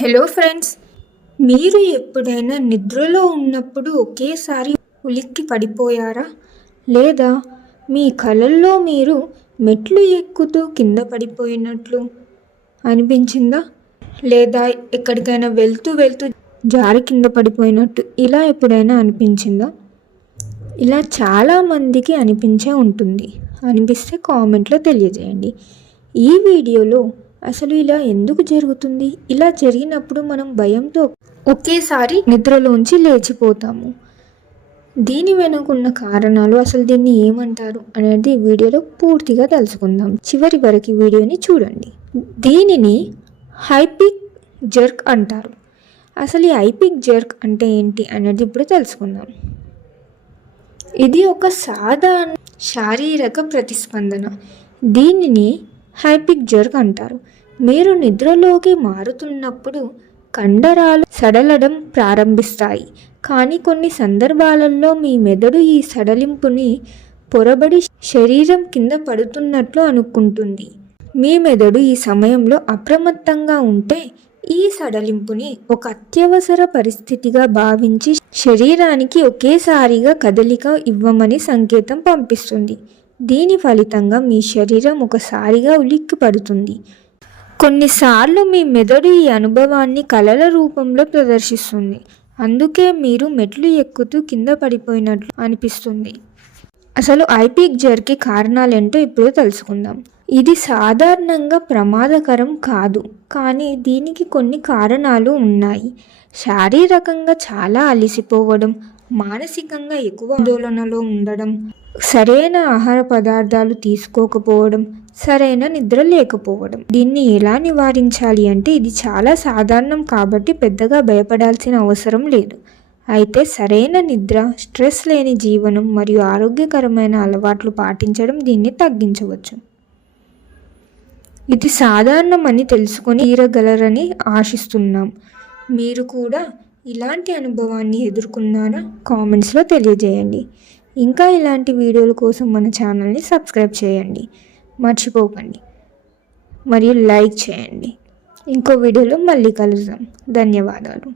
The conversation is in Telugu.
హలో ఫ్రెండ్స్ మీరు ఎప్పుడైనా నిద్రలో ఉన్నప్పుడు ఒకేసారి ఉలిక్కి పడిపోయారా? లేదా మీ కలల్లో మీరు మెట్లు ఎక్కుతూ కింద పడిపోయినట్లు అనిపించిందా? లేదా ఎక్కడికైనా వెళ్తూ వెళ్తూ జారి కింద పడిపోయినట్టు ఇలా ఎప్పుడైనా అనిపించిందా? ఇలా చాలామందికి అనిపించే ఉంటుంది. అనిపిస్తే కామెంట్లో తెలియజేయండి. ఈ వీడియోలో అసలు ఇలా ఎందుకు జరుగుతుంది? ఇలా జరిగినప్పుడు మనం భయంతో ఒకేసారి నిద్రలోంచి లేచిపోతాము. దీని వెనుకున్న కారణాలు అసలు దీన్ని ఏమంటారు అనేది వీడియోలో పూర్తిగా తెలుసుకుందాం. చివరి వరకు వీడియోని చూడండి. దీనిని హైపిక్ జర్క్ అంటారు. అసలు ఈ హైపిక్ జర్క్ అంటే ఏంటి అనేది ఇప్పుడు తెలుసుకుందాం. ఇది ఒక సాధారణ శారీరక ప్రతిస్పందన. దీనిని హైపిక్ జర్క్ అంటారు మీరు నిద్రలోకి మారుతున్నప్పుడు కండరాలు సడలడం ప్రారంభిస్తాయి. కానీ కొన్ని సందర్భాలలో మీ మెదడు ఈ సడలింపుని పొరబడి శరీరం కింద పడుతున్నట్లు అనుకుంటుంది. మీ మెదడు ఈ సమయంలో అప్రమత్తంగా ఉంటే ఈ సడలింపుని ఒక అత్యవసర పరిస్థితిగా భావించి శరీరానికి ఒకేసారిగా కదలిక ఇవ్వమని సంకేతం పంపిస్తుంది. దీని ఫలితంగా మీ శరీరం ఒకసారిగా ఉలిక్కి పడుతుంది కొన్నిసార్లు మీ మెదడు ఈ అనుభవాన్ని కలల రూపంలో ప్రదర్శిస్తుంది. అందుకే మీరు మెట్లు ఎక్కుతూ కింద పడిపోయినట్లు అనిపిస్తుంది. అసలు ఐపిక్ జర్కి కారణాలేంటో ఇప్పుడు తెలుసుకుందాం. ఇది సాధారణంగా ప్రమాదకరం కాదు. కానీ దీనికి కొన్ని కారణాలు ఉన్నాయి. శారీరకంగా చాలా అలసిపోవడం మానసికంగా ఎక్కువ ఆందోళనలో ఉండడం సరైన ఆహార పదార్థాలు తీసుకోకపోవడం సరైన నిద్ర లేకపోవడం. దీన్ని ఎలా నివారించాలి అంటే ఇది చాలా సాధారణం కాబట్టి పెద్దగా భయపడాల్సిన అవసరం లేదు. అయితే సరైన నిద్ర స్ట్రెస్ లేని జీవనం మరియు ఆరోగ్యకరమైన అలవాట్లు పాటించడం దీన్ని తగ్గించవచ్చు. ఇది సాధారణమని తెలుసుకొని తీరగలరని ఆశిస్తున్నాం. మీరు కూడా ఇలాంటి అనుభవాన్ని ఎదుర్కొన్నారా? కామెంట్స్లో తెలియజేయండి. ఇంకా ఇలాంటి వీడియోల కోసం మన ఛానల్ని సబ్స్క్రైబ్ చేయండి. మర్చిపోకండి. మరియు లైక్ చేయండి. ఇంకో వీడియోలో మళ్ళీ కలుద్దాం. ధన్యవాదాలు.